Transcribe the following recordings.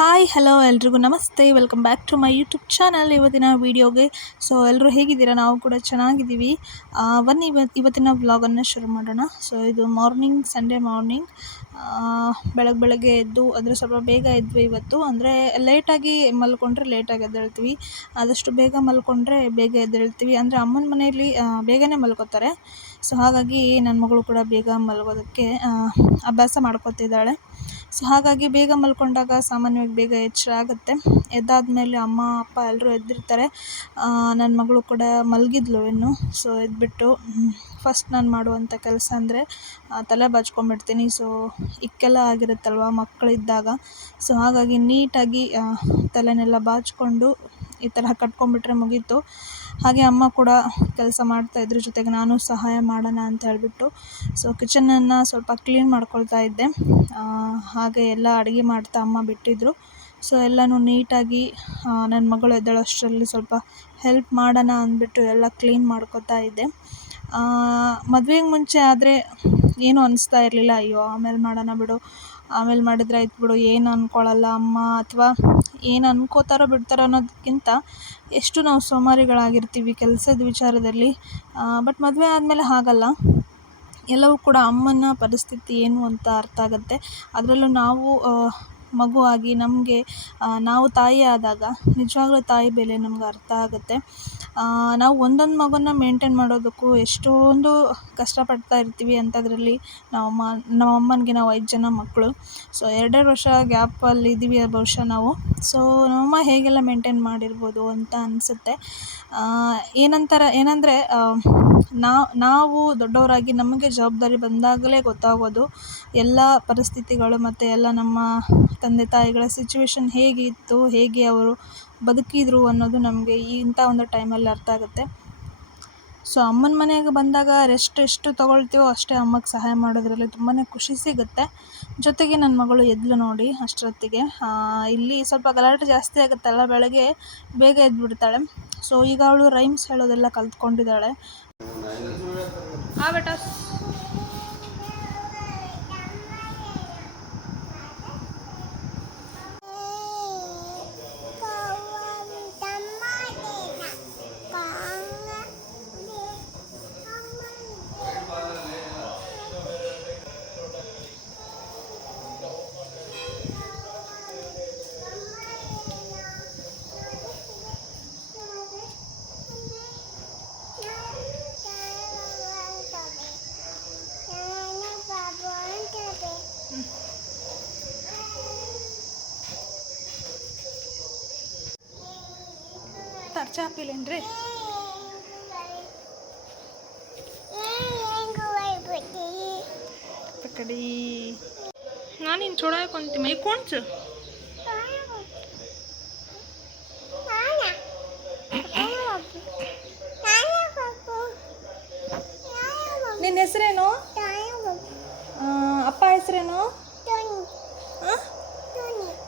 Hi hello ಎಲ್ರಿಗೂ ನಮಸ್ತೆ, welcome back to my YouTube channel. ಇವತ್ತಿನ ವೀಡಿಯೋಗೆ ಎಲ್ಲರೂ ಹೇಗಿದ್ದೀರಾ? ನಾವು ಕೂಡ ಚೆನ್ನಾಗಿದ್ದೀವಿ. ಬನ್ನಿ ಇವತ್ತಿನ ವ್ಲಾಗನ್ನು ಶುರು ಮಾಡೋಣ. ಇದು ಮಾರ್ನಿಂಗ್, ಸಂಡೇ ಮಾರ್ನಿಂಗ್. ಬೆಳಗ್ಗೆ ಎದ್ದು ಅಂದರೆ ಸ್ವಲ್ಪ ಬೇಗ ಎದ್ವಿ ಇವತ್ತು. ಅಂದರೆ ಲೇಟಾಗಿ ಮಲ್ಕೊಂಡ್ರೆ ಲೇಟಾಗಿ ಎದ್ದೇಳ್ತೀವಿ, ಆದಷ್ಟು ಬೇಗ ಮಲ್ಕೊಂಡ್ರೆ ಬೇಗ ಎದ್ದೇಳ್ತೀವಿ. ಅಂದರೆ ಅಮ್ಮನ ಮನೆಯಲ್ಲಿ ಬೇಗನೆ ಮಲ್ಕೋತಾರೆ. ಹಾಗಾಗಿ ನನ್ನ ಮಗಳು ಕೂಡ ಬೇಗ ಮಲ್ಗೋದಕ್ಕೆ ಅಭ್ಯಾಸ ಮಾಡ್ಕೊತಿದ್ದಾಳೆ. ಹಾಗಾಗಿ ಬೇಗ ಮಲ್ಕೊಂಡಾಗ ಸಾಮಾನ್ಯವಾಗಿ ಬೇಗ ಎಚ್ಚರ ಆಗುತ್ತೆ. ಎದ್ದಾದಮೇಲೆ ಅಮ್ಮ ಅಪ್ಪ ಎಲ್ಲರೂ ಎದ್ದಿರ್ತಾರೆ. ನನ್ನ ಮಗಳು ಕೂಡ ಮಲಗಿದ್ಲು ಇನ್ನು. ಎದ್ಬಿಟ್ಟು ಫಸ್ಟ್ ನಾನು ಮಾಡುವಂಥ ಕೆಲಸ ಅಂದರೆ ತಲೆ ಬಾಚ್ಕೊಂಡ್ಬಿಡ್ತೀನಿ. ಇಕ್ಕೆಲ್ಲ ಆಗಿರುತ್ತಲ್ವ ಮಕ್ಕಳಿದ್ದಾಗ. ಹಾಗಾಗಿ ನೀಟಾಗಿ ತಲೆನೆಲ್ಲ ಬಾಚಿಕೊಂಡು ಈ ಥರ ಕಟ್ಕೊಂಡ್ಬಿಟ್ರೆ ಮುಗೀತು. ಹಾಗೆ ಅಮ್ಮ ಕೂಡ ಕೆಲಸ ಮಾಡ್ತಾಯಿದ್ರು, ಜೊತೆಗೆ ನಾನು ಸಹಾಯ ಮಾಡೋಣ ಅಂತ ಹೇಳಿಬಿಟ್ಟು ಕಿಚನನ್ನು ಸ್ವಲ್ಪ ಕ್ಲೀನ್ ಮಾಡ್ಕೊಳ್ತಾ ಇದ್ದೆ. ಹಾಗೆ ಎಲ್ಲ ಅಡುಗೆ ಮಾಡ್ತಾ ಅಮ್ಮ ಬಿಟ್ಟಿದ್ದರು. ಎಲ್ಲನೂ ನೀಟಾಗಿ ನನ್ನ ಮಗಳು ಎದ್ದೇಳೋಷ್ಟರಲ್ಲಿ ಸ್ವಲ್ಪ ಹೆಲ್ಪ್ ಮಾಡೋಣ ಅಂದ್ಬಿಟ್ಟು ಎಲ್ಲ ಕ್ಲೀನ್ ಮಾಡ್ಕೊತಾ ಇದ್ದೆ. ಮದುವೆಗೆ ಮುಂಚೆ ಆದರೆ ಏನೂ ಅನಿಸ್ತಾ ಇರಲಿಲ್ಲ. ಅಯ್ಯೋ ಆಮೇಲೆ ಮಾಡೋಣ ಬಿಡು, ಆಮೇಲೆ ಮಾಡಿದರೆ ಆಯ್ತು ಬಿಡು, ಏನು ಅಂದ್ಕೊಳ್ಳಲ್ಲ ಅಮ್ಮ, ಅಥವಾ ಏನು ಅನ್ಕೋತಾರೋ ಬಿಡ್ತಾರೋ ಅನ್ನೋದಕ್ಕಿಂತ ಎಷ್ಟು ನಾವು ಸೋಮಾರಿಗಳಾಗಿರ್ತೀವಿ ಕೆಲಸದ ವಿಚಾರದಲ್ಲಿ. ಬಟ್ ಮದುವೆ ಆದಮೇಲೆ ಹಾಗಲ್ಲ. ಎಲ್ಲವೂ ಕೂಡ ಅಮ್ಮನ ಪರಿಸ್ಥಿತಿ ಏನು ಅಂತ ಅರ್ಥ ಆಗುತ್ತೆ. ಅದರಲ್ಲೂ ನಾವು ಮಗುವಾಗಿ ನಮಗೆ ನಾವು ತಾಯಿ ಆದಾಗ ನಿಜವಾಗ್ಲೂ ತಾಯಿ ಬೆಲೆ ನಮ್ಗೆ ಅರ್ಥ ಆಗುತ್ತೆ. ನಾವು ಒಂದೊಂದು ಮಗುನ ಮೇಂಟೈನ್ ಮಾಡೋದಕ್ಕೂ ಎಷ್ಟೊಂದು ಕಷ್ಟಪಡ್ತಾ ಇರ್ತೀವಿ. ಅಂಥದ್ರಲ್ಲಿ ನಮ್ಮಮ್ಮನಿಗೆ ನಾವು 5 ಜನ ಮಕ್ಕಳು. 2 ವರ್ಷ ಗ್ಯಾಪಲ್ಲಿ ಇದ್ದೀವಿ ಬಹುಶಃ ನಾವು. ನಮ್ಮಮ್ಮ ಹೇಗೆಲ್ಲ ಮೇಂಟೈನ್ ಮಾಡಿರ್ಬೋದು ಅಂತ ಅನಿಸುತ್ತೆ. ಏನಂದರೆ ನಾವು ದೊಡ್ಡವರಾಗಿ ನಮಗೆ ಜವಾಬ್ದಾರಿ ಬಂದಾಗಲೇ ಗೊತ್ತಾಗೋದು ಎಲ್ಲ ಪರಿಸ್ಥಿತಿಗಳು ಮತ್ತು ಎಲ್ಲ ನಮ್ಮ ತಂದೆ ತಾಯಿಗಳ ಸಿಚುವೇಶನ್ ಹೇಗಿತ್ತು, ಹೇಗೆ ಅವರು ಬದುಕಿದ್ರು ಅನ್ನೋದು ನಮಗೆ ಇಂಥ ಒಂದು ಟೈಮಲ್ಲಿ ಅರ್ಥ ಆಗುತ್ತೆ. ಅಮ್ಮನ ಮನೆಗೆ ಬಂದಾಗ ರೆಸ್ಟ್ ಎಷ್ಟು ತೊಗೊಳ್ತೀವೋ ಅಷ್ಟೇ ಅಮ್ಮಗೆ ಸಹಾಯ ಮಾಡೋದ್ರಲ್ಲಿ ತುಂಬಾ ಖುಷಿ ಸಿಗುತ್ತೆ. ಜೊತೆಗೆ ನನ್ನ ಮಗಳು ಎದ್ಲು ನೋಡಿ ಅಷ್ಟೊತ್ತಿಗೆ. ಇಲ್ಲಿ ಸ್ವಲ್ಪ ಗಲಾಟೆ ಜಾಸ್ತಿ ಆಗುತ್ತಲ್ಲ, ಬೆಳಗ್ಗೆ ಬೇಗ ಎದ್ಬಿಡ್ತಾಳೆ. ಈಗ ಅವಳು ರೈಮ್ಸ್ ಹೇಳೋದೆಲ್ಲ ಕಲ್ತ್ಕೊಂಡಿದ್ದಾಳೆ. ಬೇಟ ಚಾಪಿಲೇನ್ರಿ ಕಡಿ ನಾನಿನ್ ಚೋಡಾಕೊಂತಿ ಮೈ ಕೊಂಚ ನಿನ್ನ ಹೆಸರೇನು? ಅಪ್ಪ ಹೆಸರೇನು?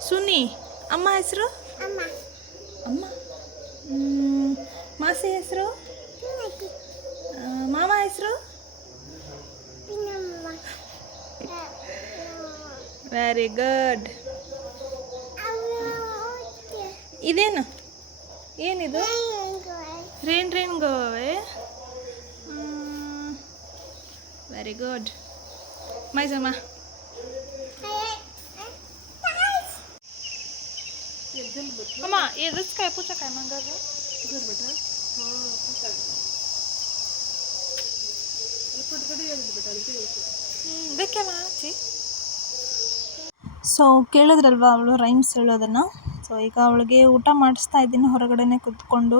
ಸುನಿ. ಅಮ್ಮ ಹೆಸರು? ಅಮ್ಮ. ಮಾಸಿ ಹೆಸರು? ಮಾಮ ಹೆಸರು? Very good. ಇದೇನು? ಏನಿದು? Rain go away. Very good. Maisamma अम्मा ये रस काय पूछा काय मांगा रे घर बेटा हां पूछा रिपोर्ट कड़ी है बेटा देखा माची. ಕೇಳಿದ್ರಲ್ವ ಅವಳು ರೈಮ್ಸ್ ಹೇಳೋದನ್ನು. ಈಗ ಅವಳಿಗೆ ಊಟ ಮಾಡಿಸ್ತಾ ಇದ್ದೀನಿ ಹೊರಗಡೆನೆ ಕೂತ್ಕೊಂಡು.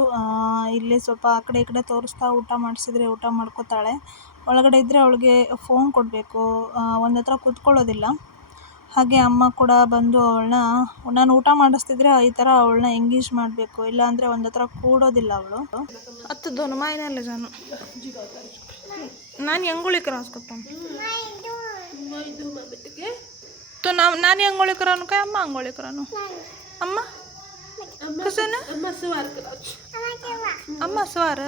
ಇಲ್ಲಿ ಸ್ವಲ್ಪ ಆ ಕಡೆ ಈ ಕಡೆ ತೋರಿಸ್ತಾ ಊಟ ಮಾಡಿಸಿದ್ರೆ ಊಟ ಮಾಡ್ಕೋತಾಳೆ. ಒಳಗಡೆ ಇದ್ದರೆ ಅವಳಿಗೆ ಫೋನ್ ಕೊಡಬೇಕು, ಒಂದು ಹತ್ರ ಕೂತ್ಕೊಳ್ಳೋದಿಲ್ಲ. ಹಾಗೆ ಅಮ್ಮ ಕೂಡ ಬಂದು ಅವಳನ್ನ, ನಾನು ಊಟ ಮಾಡಿಸ್ತಿದ್ರೆ ಈ ಥರ ಅವಳನ್ನ ಎಂಗೇಜ್ ಮಾಡಬೇಕು, ಇಲ್ಲಾಂದರೆ ಒಂದು ಹತ್ರ ಕೂಡೋದಿಲ್ಲ ಅವಳು. ಹತ್ತದೋನು ಮಾಯಿನಲ್ಲ ಜಾನು ನಾನು ಹೆಂಗುಳಿ ರಾಸ್ಕೊತಾನೆ ನಾನು ಹೆಂಗುಳಿ ಕರಾನು काय अम्मा अंगोळी करानो अम्मा कसं ना अम्मा स्वार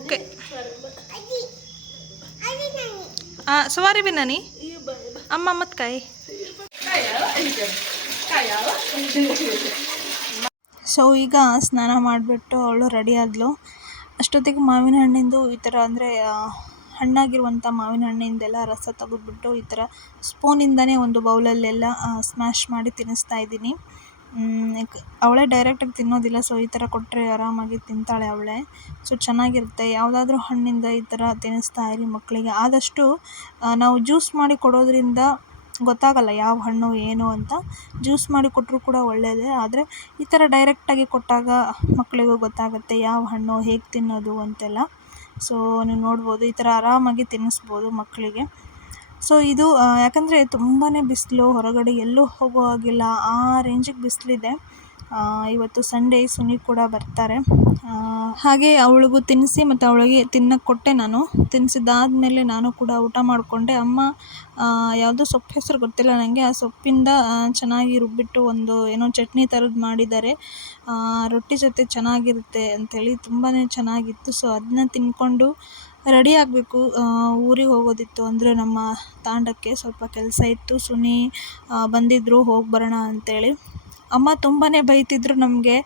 ओके सवारी भी नानी ಅಮ್ಮ ಮತ್ತು ಕಾಯಿ. ಸೊ ಈಗ ಸ್ನಾನ ಮಾಡಿಬಿಟ್ಟು ಅವಳು ರೆಡಿ ಆದಳು. ಅಷ್ಟೊತ್ತಿಗೆ ಮಾವಿನ ಹಣ್ಣಿಂದು ಈ ಥರ ಅಂದರೆ ಹಣ್ಣಾಗಿರುವಂಥ ಮಾವಿನ ಹಣ್ಣಿಂದೆಲ್ಲ ರಸ ತೆಗೆದ್ಬಿಟ್ಟು ಈ ಥರ ಸ್ಪೂನಿಂದನೇ ಒಂದು ಬೌಲಲ್ಲೆಲ್ಲ ಸ್ಮ್ಯಾಶ್ ಮಾಡಿ ತಿನ್ನಿಸ್ತಾ ಇದ್ದೀನಿ. ಅವಳೇ ಡೈರೆಕ್ಟಾಗಿ ತಿನ್ನೋದಿಲ್ಲ, ಸೊ ಈ ಥರ ಕೊಟ್ಟರೆ ಆರಾಮಾಗಿ ತಿಂತಾಳೆ ಅವಳೇ. ಸೊ ಚೆನ್ನಾಗಿರುತ್ತೆ. ಯಾವುದಾದ್ರೂ ಹಣ್ಣಿಂದ ಈ ಥರ ತಿನ್ನಿಸ್ತಾ ಇರಿ ಮಕ್ಕಳಿಗೆ. ಆದಷ್ಟು ನಾವು ಜ್ಯೂಸ್ ಮಾಡಿ ಕೊಡೋದ್ರಿಂದ ಗೊತ್ತಾಗಲ್ಲ ಯಾವ ಹಣ್ಣು ಏನು ಅಂತ. ಜ್ಯೂಸ್ ಮಾಡಿ ಕೊಟ್ಟರು ಕೂಡ ಒಳ್ಳೆಯದೇ, ಆದರೆ ಈ ಥರ ಡೈರೆಕ್ಟಾಗಿ ಕೊಟ್ಟಾಗ ಮಕ್ಕಳಿಗೂ ಗೊತ್ತಾಗುತ್ತೆ ಯಾವ ಹಣ್ಣು ಹೇಗೆ ತಿನ್ನೋದು ಅಂತೆಲ್ಲ. ಸೊ ನೀವು ನೋಡ್ಬೋದು, ಈ ಥರ ಆರಾಮಾಗಿ ತಿನ್ನಿಸ್ಬೋದು ಮಕ್ಕಳಿಗೆ. ಸೊ ಇದು ಯಾಕಂದರೆ ತುಂಬಾ ಬಿಸಿಲು, ಹೊರಗಡೆ ಎಲ್ಲೂ ಹೋಗೋ ಹಾಗಿಲ್ಲ, ಆ ರೇಂಜಿಗೆ ಬಿಸಿಲಿದೆ. ಇವತ್ತು ಸಂಡೇ, ಸುನಿ ಕೂಡ ಬರ್ತಾರೆ. ಹಾಗೆ ಅವಳಿಗೂ ತಿನ್ನಿಸಿ ಮತ್ತು ಅವಳಿಗೆ ತಿನ್ನಕ್ಕೆ ಕೊಟ್ಟೆ ನಾನು. ತಿನ್ನಿಸಿದಾದ್ಮೇಲೆ ನಾನು ಕೂಡ ಊಟ ಮಾಡಿಕೊಂಡೆ. ಅಮ್ಮ ಯಾವುದೋ ಸೊಪ್ಪು ಹೆಸರು ಗೊತ್ತಿಲ್ಲ ನನಗೆ, ಆ ಸೊಪ್ಪಿಂದ ಚೆನ್ನಾಗಿ ರುಬ್ಬಿಟ್ಟು ಒಂದು ಏನೋ ಚಟ್ನಿ ಥರದ್ದು ಮಾಡಿದ್ದಾರೆ. ರೊಟ್ಟಿ ಜೊತೆ ಚೆನ್ನಾಗಿರುತ್ತೆ ಅಂಥೇಳಿ ತುಂಬಾ ಚೆನ್ನಾಗಿತ್ತು. ಸೊ ಅದನ್ನ ತಿಂದ್ಕೊಂಡು ರೆಡಿ ಆಗಬೇಕು, ಊರಿಗೆ ಹೋಗೋದಿತ್ತು. ಅಂದರೆ ನಮ್ಮ ತಾಂಡಕ್ಕೆ ಸ್ವಲ್ಪ ಕೆಲಸ ಇತ್ತು. ಸುನಿ ಬಂದಿದ್ದರು, ಹೋಗಿ ಬರೋಣ ಅಂಥೇಳಿ. ಅಮ್ಮ ತುಂಬಾ ಬೈತಿದ್ರು ನಮಗೆ,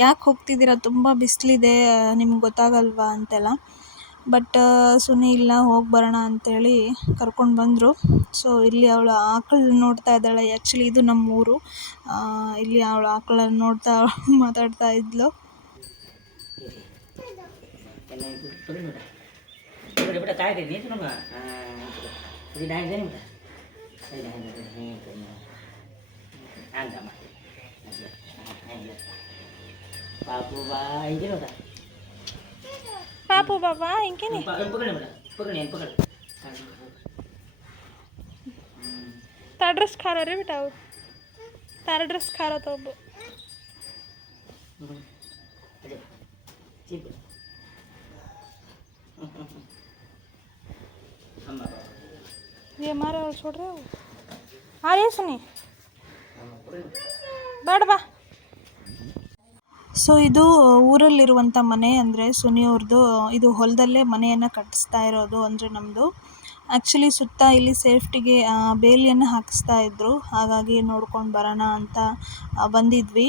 ಯಾಕೆ ಹೋಗ್ತಿದ್ದೀರಾ, ತುಂಬ ಬಿಸಿಲಿದೆ, ನಿಮ್ಗೆ ಗೊತ್ತಾಗಲ್ವಾ ಅಂತೆಲ್ಲ. ಬಟ್ ಸುನಿ ಇಲ್ಲ, ಹೋಗಿ ಬರೋಣ ಅಂಥೇಳಿ ಕರ್ಕೊಂಡು ಬಂದರು. ಸೊ ಇಲ್ಲಿ ಅವಳು ಆಕಳು ನೋಡ್ತಾ ಇದ್ದಾಳೆ. ಆ್ಯಕ್ಚುಲಿ ಇದು ನಮ್ಮ ಊರು. ಇಲ್ಲಿ ಅವಳು ಆಕಳನ್ನು ನೋಡ್ತಾ ಮಾತಾಡ್ತಾ ಇದ್ಲು. ಪಾಪು ಬಾಬಾ ಹಿಂಗೇನೆ तारा ड्रेस खा रहा रे बेटा, तारा ड्रेस खा रहा था वो. ये हमारा छोड़ रहे हो. हाँ ये सुनी ಬೇಡ ಬಾ. ಸೊ ಇದು ಊರಲ್ಲಿರುವಂಥ ಮನೆ, ಅಂದರೆ ಸುನಿಯವ್ರದ್ದು. ಇದು ಹೊಲದಲ್ಲೇ ಮನೆಯನ್ನು ಕಟ್ಟಿಸ್ತಾ ಇರೋದು, ಅಂದರೆ ನಮ್ಮದು. ಆ್ಯಕ್ಚುಲಿ ಸುತ್ತ ಇಲ್ಲಿ ಸೇಫ್ಟಿಗೆ ಬೇಲಿಯನ್ನು ಹಾಕಿಸ್ತಾ ಇದ್ದರು, ಹಾಗಾಗಿ ನೋಡ್ಕೊಂಡು ಬರೋಣ ಅಂತ ಬಂದಿದ್ವಿ.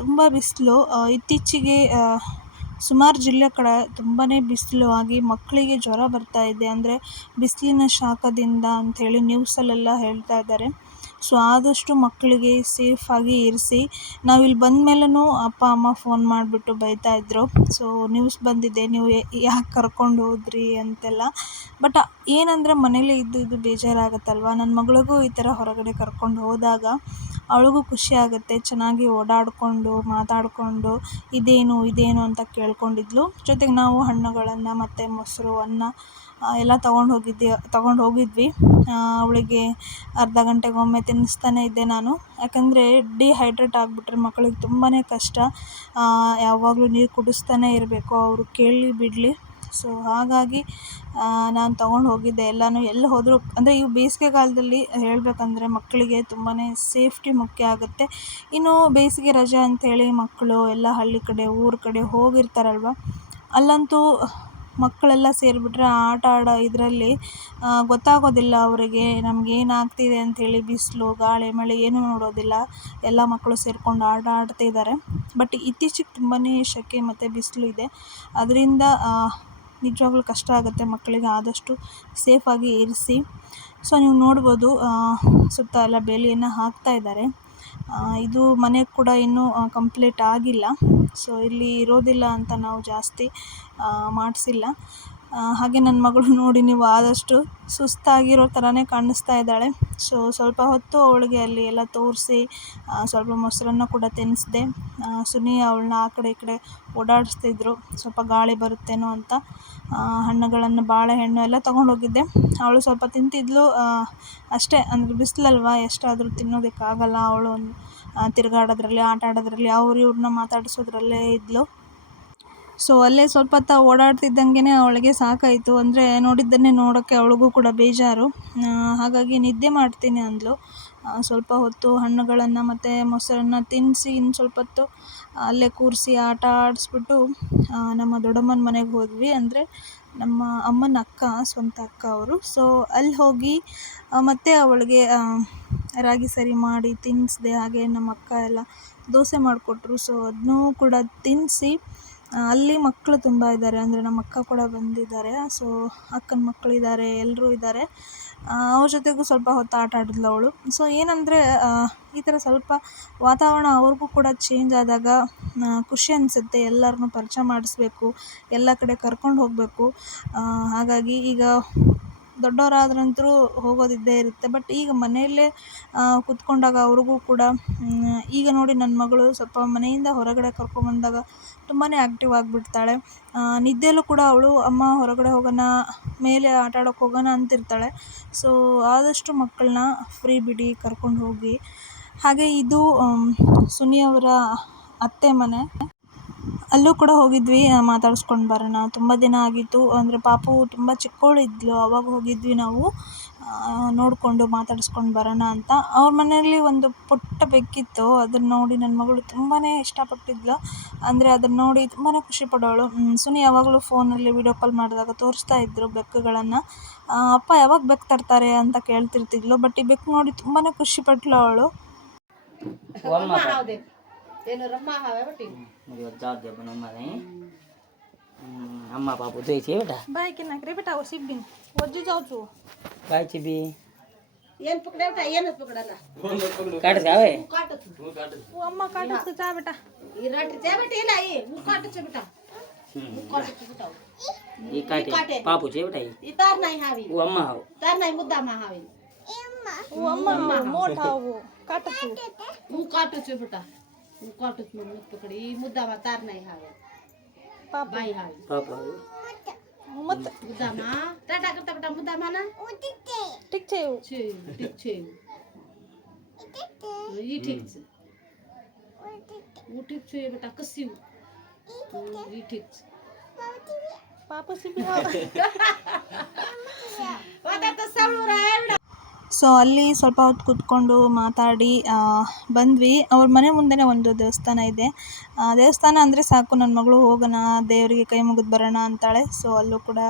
ತುಂಬ ಬಿಸಿಲು. ಇತ್ತೀಚೆಗೆ ಸುಮಾರು ಜಿಲ್ಲೆ ಕಡೆ ತುಂಬಾ ಬಿಸಿಲು ಆಗಿ ಮಕ್ಕಳಿಗೆ ಜ್ವರ ಬರ್ತಾ ಇದೆ, ಅಂದರೆ ಬಿಸಿಲಿನ ಶಾಖದಿಂದ ಅಂಥೇಳಿ ನ್ಯೂಸಲ್ಲೆಲ್ಲ ಹೇಳ್ತಾ ಇದ್ದಾರೆ. ಸೊ ಆದಷ್ಟು ಮಕ್ಕಳಿಗೆ ಸೇಫಾಗಿ ಇರಿಸಿ. ನಾವಿಲ್ಲಿ ಬಂದ ಮೇಲೂ ಅಪ್ಪ ಅಮ್ಮ ಫೋನ್ ಮಾಡಿಬಿಟ್ಟು ಬೈತಾಯಿದ್ರು. ಸೊ ನ್ಯೂಸ್ ಬಂದಿದೆ, ನೀವು ಯಾಕೆ ಕರ್ಕೊಂಡು ಹೋದ್ರಿ ಅಂತೆಲ್ಲ. ಬಟ್ ಏನಂದರೆ ಮನೇಲಿ ಇದ್ದು ಬೇಜಾರಾಗುತ್ತಲ್ವ. ನನ್ನ ಮಗಳಿಗೂ ಈ ಥರ ಹೊರಗಡೆ ಕರ್ಕೊಂಡು ಹೋದಾಗ ಅವಳಿಗೂ ಖುಷಿ ಆಗುತ್ತೆ. ಚೆನ್ನಾಗಿ ಓಡಾಡಿಕೊಂಡು ಮಾತಾಡಿಕೊಂಡು ಇದೇನು ಅಂತ ಕೇಳ್ಕೊಂಡಿದ್ಲು. ಜೊತೆಗೆ ನಾವು ಹಣ್ಣುಗಳನ್ನು ಮತ್ತು ಮೊಸರು, ಅನ್ನ ಎಲ್ಲ ತಗೊಂಡು ಹೋಗಿದ್ವಿ. ಅವಳಿಗೆ ಅರ್ಧ ಗಂಟೆಗೊಮ್ಮೆ ತಿನ್ನಿಸ್ತಾನೆ ಇದ್ದೆ ನಾನು, ಯಾಕಂದರೆ ಡಿಹೈಡ್ರೇಟ್ ಆಗಿಬಿಟ್ರೆ ಮಕ್ಕಳಿಗೆ ತುಂಬಾ ಕಷ್ಟ. ಯಾವಾಗಲೂ ನೀರು ಕುಡಿಸ್ತಾನೆ ಇರಬೇಕು, ಅವರು ಕೇಳಲಿ ಬಿಡಲಿ. ಸೊ ಹಾಗಾಗಿ ನಾನು ತೊಗೊಂಡು ಹೋಗಿದ್ದೆ ಎಲ್ಲನೂ. ಎಲ್ಲಿ ಹೋದರೂ ಅಂದರೆ ಈ ಬೇಸಿಗೆಗಾಲದಲ್ಲಿ ಹೇಳಬೇಕಂದ್ರೆ ಮಕ್ಕಳಿಗೆ ತುಂಬಾ ಸೇಫ್ಟಿ ಮುಖ್ಯ ಆಗುತ್ತೆ. ಇನ್ನು ಬೇಸಿಗೆ ರಜೆ ಅಂಥೇಳಿ ಮಕ್ಕಳು ಎಲ್ಲ ಹಳ್ಳಿ ಕಡೆ, ಊರ ಕಡೆ ಹೋಗಿರ್ತಾರಲ್ವ, ಅಲ್ಲಂತೂ ಮಕ್ಕಳೆಲ್ಲ ಸೇರಿಬಿಟ್ರೆ ಆಟ ಆಡೋ ಇದರಲ್ಲಿ ಗೊತ್ತಾಗೋದಿಲ್ಲ ಅವರಿಗೆ ನಮಗೇನಾಗ್ತಿದೆ ಅಂಥೇಳಿ. ಬಿಸಿಲು, ಗಾಳಿ, ಮಳೆ ಏನೂ ನೋಡೋದಿಲ್ಲ, ಎಲ್ಲ ಮಕ್ಕಳು ಸೇರಿಕೊಂಡು ಆಟ ಆಡ್ತಿದ್ದಾರೆ. ಬಟ್ ಇತ್ತೀಚೆಗೆ ತುಂಬಾ ಸೆಕೆ ಮತ್ತು ಬಿಸಿಲು ಇದೆ, ಅದರಿಂದ ನಿಜವಾಗ್ಲೂ ಕಷ್ಟ ಆಗುತ್ತೆ ಮಕ್ಕಳಿಗೆ. ಆದಷ್ಟು ಸೇಫಾಗಿ ಇರಿಸಿ. ಸೊ ನೀವು ನೋಡ್ಬೋದು, ಸುತ್ತ ಎಲ್ಲ ಬೇಲಿಯನ್ನು ಹಾಕ್ತಾ ಇದ್ದಾರೆ. ಇದು ಮನೆ ಕೂಡ ಇನ್ನೂ ಕಂಪ್ಲೀಟ್ ಆಗಿಲ್ಲ. ಸೊ ಇಲ್ಲಿ ಇರೋದಿಲ್ಲ ಅಂತ ನಾವು ಜಾಸ್ತಿ ಮಾಡಿಸಿಲ್ಲ. ಹಾಗೆ ನನ್ನ ಮಗಳು ನೋಡಿ ನೀವು, ಆದಷ್ಟು ಸುಸ್ತಾಗಿರೋ ಥರನೇ ಕಾಣಿಸ್ತಾ ಇದ್ದಾಳೆ. ಸೊ ಸ್ವಲ್ಪ ಹೊತ್ತು ಅವಳಿಗೆ ಅಲ್ಲಿ ಎಲ್ಲ ತೋರಿಸಿ ಸ್ವಲ್ಪ ಮೊಸರನ್ನ ಕೂಡ ತಿನ್ನಿಸ್ದೆ. ಸುನಿ ಅವಳನ್ನ ಆ ಕಡೆ ಈ ಕಡೆ ಓಡಾಡಿಸ್ತಿದ್ರು, ಸ್ವಲ್ಪ ಗಾಳಿ ಬರುತ್ತೇನೋ ಅಂತ. ಹಣ್ಣುಗಳನ್ನು, ಬಾಳೆಹಣ್ಣು ಎಲ್ಲ ತೊಗೊಂಡೋಗಿದ್ದೆ. ಅವಳು ಸ್ವಲ್ಪ ತಿಂತಿದ್ಲು ಅಷ್ಟೇ. ಅಂದರೆ ಬಿಸಿಲಲ್ವ, ಎಷ್ಟಾದರೂ ತಿನ್ನೋದಕ್ಕಾಗಲ್ಲ. ಅವಳು ತಿರುಗಾಡೋದ್ರಲ್ಲಿ, ಆಟ ಆಡೋದ್ರಲ್ಲಿ, ಇವ್ರನ್ನ ಮಾತಾಡಿಸೋದ್ರಲ್ಲೇ ಇದ್ಲು. ಸೊ ಅಲ್ಲೇ ಸ್ವಲ್ಪ ಹೊತ್ತು ಓಡಾಡ್ತಿದ್ದಂಗೆ ಅವಳಿಗೆ ಸಾಕಾಯಿತು. ಅಂದರೆ ನೋಡಿದ್ದನ್ನೇ ನೋಡೋಕ್ಕೆ ಅವಳಿಗೂ ಕೂಡ ಬೇಜಾರು. ಹಾಗಾಗಿ ನಿದ್ದೆ ಮಾಡ್ತೀನಿ ಅಂದಳು. ಸ್ವಲ್ಪ ಹೊತ್ತು ಹಣ್ಣುಗಳನ್ನು ಮತ್ತು ಮೊಸರನ್ನ ತಿನ್ನಿಸಿ ಇನ್ನು ಸ್ವಲ್ಪ ಹೊತ್ತು ಅಲ್ಲೇ ಕೂರಿಸಿ ಆಟ ಆಡಿಸ್ಬಿಟ್ಟು ನಮ್ಮ ದೊಡ್ಡಮ್ಮನ ಮನೆಗೆ ಹೋದ್ವಿ. ಅಂದರೆ ನಮ್ಮ ಅಮ್ಮನ ಅಕ್ಕ, ಸ್ವಂತ ಅಕ್ಕ ಅವರು. ಸೊ ಅಲ್ಲಿ ಹೋಗಿ ಮತ್ತೆ ಅವಳಿಗೆ ರಾಗಿ ಸರಿ ಮಾಡಿ ತಿನ್ನಿಸಿದೆ. ಹಾಗೆ ನಮ್ಮ ಅಕ್ಕ ಎಲ್ಲ ದೋಸೆ ಮಾಡಿಕೊಟ್ರು. ಸೊ ಅದನ್ನೂ ಕೂಡ ತಿನ್ನಿಸಿ ಅಲ್ಲಿ ಮಕ್ಕಳು ತುಂಬ ಇದ್ದಾರೆ, ಅಂದರೆ ನಮ್ಮ ಅಕ್ಕ ಕೂಡ ಬಂದಿದ್ದಾರೆ. ಸೊ ಅಕ್ಕನ ಮಕ್ಕಳಿದ್ದಾರೆ, ಎಲ್ಲರೂ ಇದ್ದಾರೆ. ಅವ್ರ ಜೊತೆಗೂ ಸ್ವಲ್ಪ ಹೊತ್ತು ಆಟ ಆಡಿದ್ಲು ಅವಳು. ಸೊ ಏನಂದರೆ ಈ ಥರ ಸ್ವಲ್ಪ ವಾತಾವರಣ ಅವ್ರಿಗೂ ಕೂಡ ಚೇಂಜ್ ಆದಾಗ ಖುಷಿ ಅನಿಸುತ್ತೆ. ಎಲ್ಲರನ್ನೂ ಪರಿಚಯ ಮಾಡಿಸ್ಬೇಕು, ಎಲ್ಲ ಕಡೆ ಕರ್ಕೊಂಡು ಹೋಗಬೇಕು. ಹಾಗಾಗಿ ಈಗ ದೊಡ್ಡವರಾದ್ರಂತೂ ಹೋಗೋದಿದ್ದೇ ಇರುತ್ತೆ. ಬಟ್ ಈಗ ಮನೆಯಲ್ಲೇ ಕೂತ್ಕೊಂಡಾಗ ಅವ್ರಿಗೂ ಕೂಡ ಈಗ ನೋಡಿ ನನ್ನ ಮಗಳು ಸ್ವಲ್ಪ ಮನೆಯಿಂದ ಹೊರಗಡೆ ಕರ್ಕೊಂಬಂದಾಗ ತುಂಬಾ ಆ್ಯಕ್ಟಿವ್ ಆಗಿಬಿಡ್ತಾಳೆ. ನಿದ್ದೆಯಲ್ಲೂ ಕೂಡ ಅವಳು ಅಮ್ಮ ಹೊರಗಡೆ ಹೋಗೋಣ, ಮೇಲೆ ಆಟ ಆಡೋಕ್ಕೆ ಹೋಗೋಣ ಅಂತಿರ್ತಾಳೆ. ಸೊ ಆದಷ್ಟು ಮಕ್ಕಳನ್ನ ಫ್ರೀ ಬಿಡಿ, ಕರ್ಕೊಂಡು ಹೋಗಿ. ಹಾಗೆ ಇದು ಸುನಿಯವರ ಅತ್ತೆ ಮನೆ. ಅಲ್ಲೂ ಕೂಡ ಹೋಗಿದ್ವಿ, ಮಾತಾಡಿಸ್ಕೊಂಡು ಬರೋಣ. ತುಂಬ ದಿನ ಆಗಿತ್ತು, ಅಂದರೆ ಪಾಪು ತುಂಬ ಚಿಕ್ಕವಳಿದ್ಲು, ಅವಾಗ ಹೋಗಿದ್ವಿ ನಾವು ನೋಡಿಕೊಂಡು ಮಾತಾಡಿಸ್ಕೊಂಡು ಬರೋಣ ಅಂತ. ಅವ್ರ ಮನೆಯಲ್ಲಿ ಒಂದು ಪುಟ್ಟ ಬೆಕ್ಕಿತ್ತು. ಅದನ್ನು ನೋಡಿ ನನ್ನ ಮಗಳು ತುಂಬಾ ಇಷ್ಟಪಟ್ಟಿದ್ಲು, ಅಂದರೆ ಅದನ್ನು ನೋಡಿ ತುಂಬಾ ಖುಷಿ ಪಡೋಳು. ಸುನಿ ಯಾವಾಗಲೂ ಫೋನಲ್ಲಿ ವೀಡಿಯೋ ಕಾಲ್ ಮಾಡಿದಾಗ ತೋರಿಸ್ತಾ ಇದ್ದರು ಬೆಕ್ಕುಗಳನ್ನು. ಅಪ್ಪ ಯಾವಾಗ ಬೆಕ್ಕು ತರ್ತಾರೆ ಅಂತ ಕೇಳ್ತಿರ್ತಿದ್ಲು. ಬಟ್ ಈ ಬೆಕ್ಕು ನೋಡಿ ತುಂಬಾ ಖುಷಿಪಟ್ಲು ಅವಳು. अम्मा बाबू दुई थिए बेटा बाई के नाक रे बेटा वो सिबिन वजू जाऊ छु बाई चिबी ಏನ್ ಪಕಡ ಬೇಟ ಏನು ಪಕಡಲ್ಲ काट जावे वो अम्मा काट से जा बेटा ಈ ರಾಟಿ ಚಾ ಬೇಟ ಇಲ್ಲ ಈ ಮುಕ್ಕಾಟ ಚಾ ಬೇಟ ಮುಕ್ಕಾಟ ಚಾ ಬೇಟ ये काटे पापू छे बेटा ಈ ತಾರ್ ನೈ ಹಾವಿ वो अम्मा हो ತಾರ್ ನೈ ಮುದ್ದ ಮಾ ಹಾವಿ वो अम्मा मोटा वो काट छु ಮುಕ್ಕಾಟ ಚಾ ಬೇಟ ಮುಕ್ಕಾಟ ಚಾ ಮುತ್ ಪಕಡಿ ಈ ಮುದ್ದ ಮಾ ತಾರ್ ನೈ ಹಾವಿ पापा ಬಾಯಿ ಹಾವಿ पापा मत ಮುದ್ದ ಮಾ ಟಾಟಾ करता बेटा ಮುದ್ದ ಮಾ ना ठीक छे છે ઠીક છે ઈ ઠીક છે હું ઠીક છે બેટા કસી ઈ ઠીક છે पापा सिबी વાતા તો સાવળું રહે બેટા. ಸೊ ಅಲ್ಲಿ ಸ್ವಲ್ಪ ಹೊತ್ತು ಕೂತ್ಕೊಂಡು ಮಾತಾಡಿ ಬಂದ್ವಿ. ಅವ್ರ ಮನೆ ಮುಂದೆನೇ ಒಂದು ದೇವಸ್ಥಾನ ಇದೆ. ದೇವಸ್ಥಾನ ಅಂದರೆ ಸಾಕು, ನನ್ನ ಮಗಳು ಹೋಗೋಣ ದೇವರಿಗೆ ಕೈ ಮುಗಿದು ಬರೋಣ ಅಂತಾಳೆ. ಸೊ ಅಲ್ಲೂ ಕೂಡ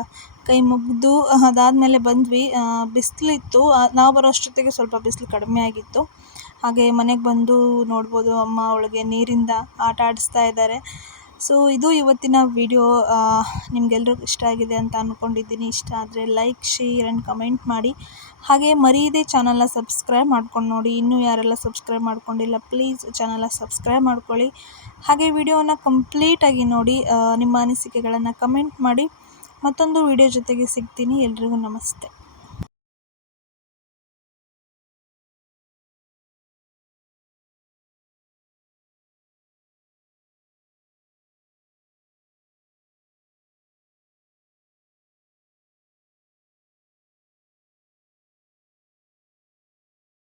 ಕೈ ಮುಗಿದು ಅದಾದಮೇಲೆ ಬಂದ್ವಿ. ಬಿಸಿಲಿತ್ತು, ನಾವು ಬರೋ ಅಷ್ಟೊತ್ತಿಗೆ ಸ್ವಲ್ಪ ಬಿಸಿಲು ಕಡಿಮೆ ಆಗಿತ್ತು. ಹಾಗೆ ಮನೆಗೆ ಬಂದು ನೋಡ್ಬೋದು, ಅಮ್ಮ ಅವಳಿಗೆ ನೀರಿಂದ ಆಟ ಆಡಿಸ್ತಾ ಇದ್ದಾರೆ. ಸೊ ಇದು ಇವತ್ತಿನ ವಿಡಿಯೋ. ನಿಮಗೆಲ್ರಿಗೂ ಇಷ್ಟ ಆಗಿದೆ ಅಂತ ಅಂದ್ಕೊಂಡಿದ್ದೀನಿ. ಇಷ್ಟ ಆದರೆ ಲೈಕ್, ಶೇರ್ ಆ್ಯಂಡ್ ಕಮೆಂಟ್ ಮಾಡಿ. ಹಾಗೆ ಮರೀದೆ ಚಾನಲ್ನ ಸಬ್ಸ್ಕ್ರೈಬ್ ಮಾಡ್ಕೊಂಡು ನೋಡಿ. ಇನ್ನೂ ಯಾರೆಲ್ಲ ಸಬ್ಸ್ಕ್ರೈಬ್ ಮಾಡ್ಕೊಂಡಿಲ್ಲ ಪ್ಲೀಸ್ ಚಾನಲ್ನ ಸಬ್ಸ್ಕ್ರೈಬ್ ಮಾಡ್ಕೊಳ್ಳಿ. ಹಾಗೆ ವಿಡಿಯೋನ ಕಂಪ್ಲೀಟಾಗಿ ನೋಡಿ, ನಿಮ್ಮ ಅನಿಸಿಕೆಗಳನ್ನು ಕಮೆಂಟ್ ಮಾಡಿ. ಮತ್ತೊಂದು ವಿಡಿಯೋ ಜೊತೆಗೆ ಸಿಗ್ತೀನಿ. ಎಲ್ರಿಗೂ ನಮಸ್ತೆ.